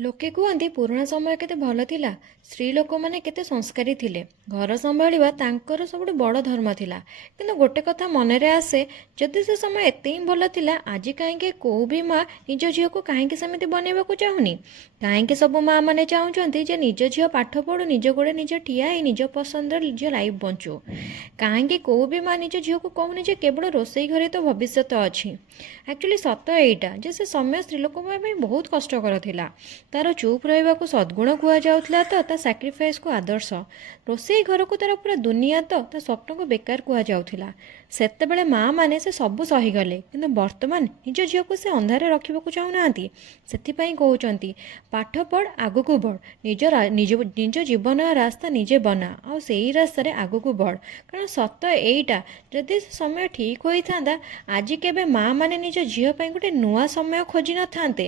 ଲୋକେ କୁହନ୍ତି ପୁରୁଣା ସମୟ କେତେ ଭଲ ଥିଲା। ସ୍ତ୍ରୀ ଲୋକମାନେ କେତେ ସଂସ୍କାରୀ ଥିଲେ। ଘର ସମ୍ଭାଳିବା ତାଙ୍କର ସବୁଠୁ ବଡ଼ ଧର୍ମ ଥିଲା। କିନ୍ତୁ ଗୋଟେ କଥା ମନରେ ଆସେ, ଯଦି ସେ ସମୟ ଏତେ ହିଁ ଭଲ ଥିଲା, ଆଜି କାହିଁକି କୋଉ ବି ମା ନିଜ ଝିଅକୁ କାହିଁକି ସେମିତି ବନେଇବାକୁ ଚାହୁଁନି? କାହିଁକି ସବୁ ମା ମାନେ ଚାହୁଁଛନ୍ତି ଯେ ନିଜ ଝିଅ ପାଠ ପଢୁ, ନିଜ ଗୋଡ଼େ ନିଜେ ଠିଆ ହେଇ ନିଜ ପସନ୍ଦର ନିଜ ଲାଇଫ୍ ବଞ୍ଚୁ? କାହିଁକି କୋଉ ବି ମା ନିଜ ଝିଅକୁ କହୁନି ଯେ କେବଳ ରୋଷେଇ ଘରେ ତ ଭବିଷ୍ୟତ ଅଛି? ଆକ୍ଚୁଆଲି ସତ ଏଇଟା ଯେ ସେ ସମୟ ସ୍ତ୍ରୀ ଲୋକଙ୍କ ପାଇଁ ବହୁତ କଷ୍ଟକର ଥିଲା। ତାର ଚୁପ୍ ରହିବାକୁ ସଦ୍ଗୁଣ କୁହାଯାଉଥିଲା ତ ତା ସାକ୍ରିଫାଇସ୍କୁ ଆଦର୍ଶ। ରୋଷେଇ ଘରକୁ ତାର ପୁରା ଦୁନିଆ ତ ତା ସ୍ୱପ୍ନକୁ ବେକାର କୁହାଯାଉଥିଲା। ସେତେବେଳେ ମା ମାନେ ସେ ସବୁ ସହିଗଲେ, କିନ୍ତୁ ବର୍ତ୍ତମାନ ନିଜ ଝିଅକୁ ସେ ଅନ୍ଧାରରେ ରଖିବାକୁ ଚାହୁଁନାହାନ୍ତି। ସେଥିପାଇଁ କହୁଛନ୍ତି ପାଠ ପଢ଼, ଆଗକୁ ବଢ଼, ନିଜ ଜୀବନର ରାସ୍ତା ନିଜେ ବନା, ଆଉ ସେଇ ରାସ୍ତାରେ ଆଗକୁ ବଢ଼। କାରଣ ସତ ଏଇଟା, ଯଦି ସେ ସମୟ ଠିକ୍ ହୋଇଥାନ୍ତା, ଆଜି କେବେ ମା ମାନେ ନିଜ ଝିଅ ପାଇଁ ଗୋଟେ ନୂଆ ସମୟ ଖୋଜି ନଥାନ୍ତେ।